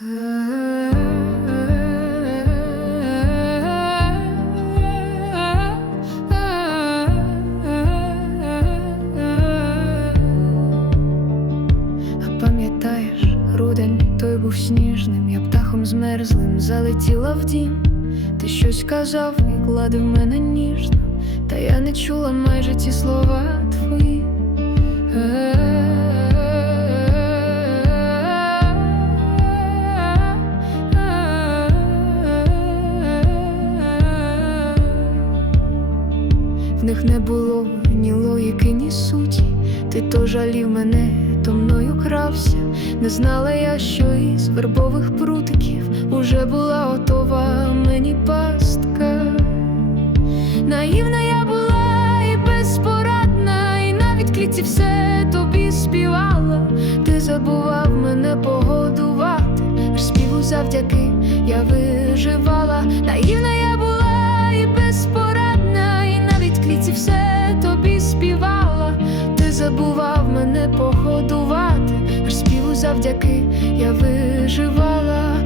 Пам'ятаєш, грудень той був сніжним, я птахом змерзлим залетіла в дім. Ти щось казав і гладив мене ніжно, та я не чула майже ті слова В них не було ні логіки, ні суті. Ти то жалів мене, то мною крався. Не знала я, що із вербових прутиків уже була готова мені пастка. Наївна я була і безпорадна, і навіть кліці все тобі співала. Ти забував мене погодувати, аж співу завдяки я виживала. Тобі співала. Ти забував мене погодувати, аж співу завдяки я виживала.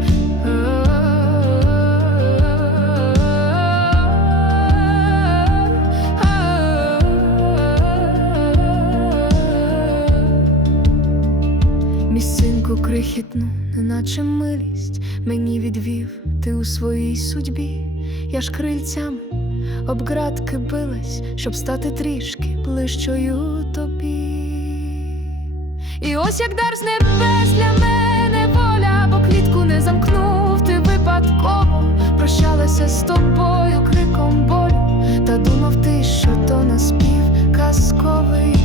Місцинку крихітну, неначе милість, мені відвів ти у своїй судьбі, я ж крильцями об градки билась, щоб стати трішки ближчою тобі. І ось як дар з небес для мене воля, бо квітку не замкнув ти випадково, прощалася з тобою, криком болю, та думав ти, що то наспів казковий.